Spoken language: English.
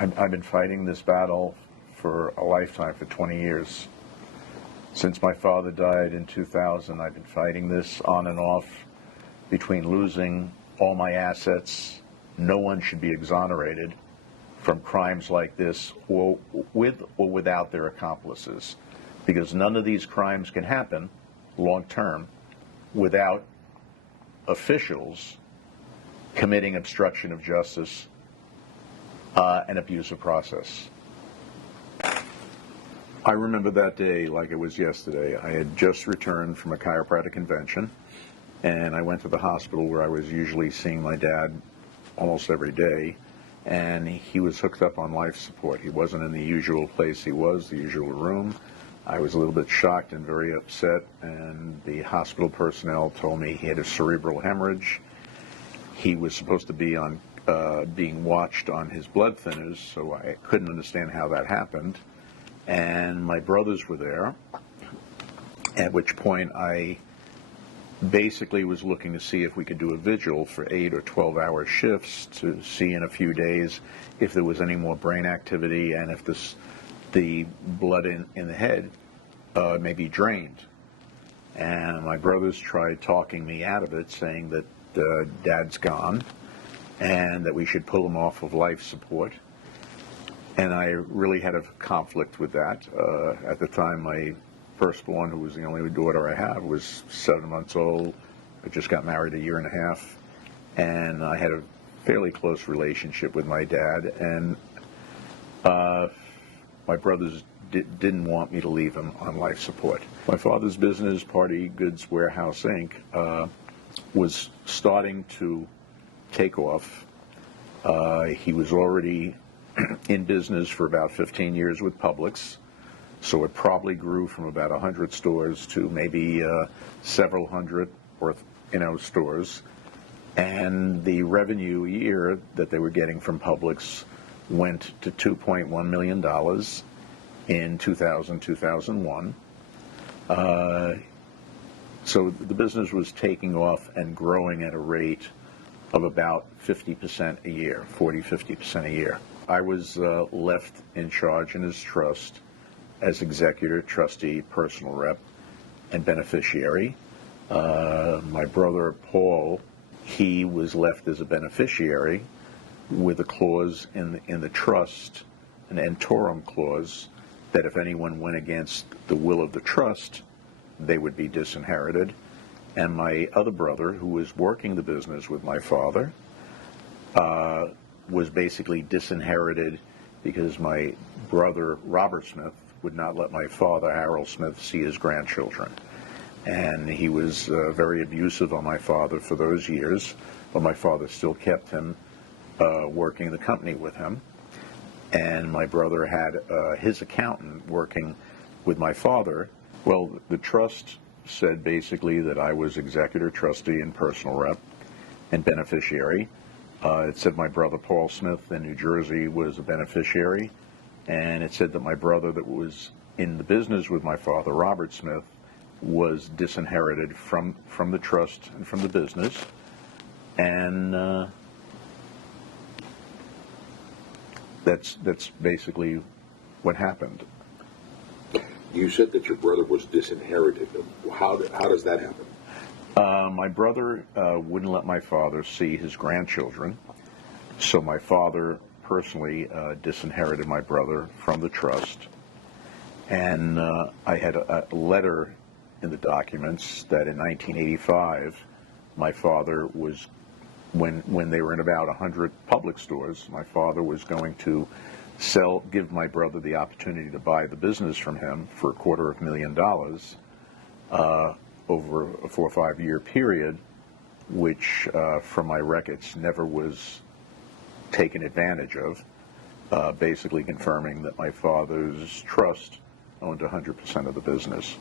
I've been fighting this battle for a lifetime, for 20 years. Since my father died in 2000, I've been fighting this on and off between losing all my assets. No one should be exonerated from crimes like this, or with or without their accomplices, because none of these crimes can happen long term without officials committing obstruction of justice and abuse of process. I remember that day like it was yesterday. I had just returned from a chiropractic convention, and I went to the hospital where I was usually seeing my dad almost every day, and he was hooked up on life support. He wasn't in the usual place he was, the usual room. I was a little bit shocked and very upset, and the hospital personnel told me he had a cerebral hemorrhage. He was supposed to be on being watched on his blood thinners, so I couldn't understand how that happened. And my brothers were there, at which point I basically was looking to see if we could do a vigil for 8 or 12-hour shifts to see in a few days if there was any more brain activity and if the blood in the head may be drained. And my brothers tried talking me out of it, saying that Dad's gone and that we should pull him off of life support. And I really had a conflict with that. At the time, my firstborn, who was the only daughter I have, was 7 months old. I just got married a year and a half, and I had a fairly close relationship with my dad, and my brothers didn't want me to leave him on life support. My father's business, Party Goods Warehouse, Inc., was starting to take off. He was already in business for about 15 years with Publix, so it probably grew from about 100 stores to maybe several hundred stores. And the revenue a year that they were getting from Publix went to $2.1 million in 2001. So the business was taking off and growing at a rate of about 50% a year, 50% a year. I was left in charge in his trust as executor, trustee, personal rep, and beneficiary. My brother Paul, he was left as a beneficiary with a clause in the trust, an entorum clause, that if anyone went against the will of the trust, they would be disinherited. And my other brother, who was working the business with my father, was basically disinherited because my brother, Robert Smith, would not let my father, Harold Smith, see his grandchildren. And he was very abusive on my father for those years, but my father still kept him working the company with him. And my brother had his accountant working with my father. Well, the trust said basically that I was executor, trustee, and personal rep, and beneficiary. It said my brother Paul Smith in New Jersey was a beneficiary, and it said that my brother that was in the business with my father, Robert Smith, was disinherited from the trust and from the business. And that's basically what happened. You said that your brother was disinherited. How does that happen? My brother wouldn't let my father see his grandchildren, so my father personally disinherited my brother from the trust. And I had a letter in the documents that in 1985, my father was, when they were in about 100 public stores, my father was going to give my brother the opportunity to buy the business from him for $250,000 over a 4 or 5 year period, which from my records never was taken advantage of, basically confirming that my father's trust owned 100% of the business.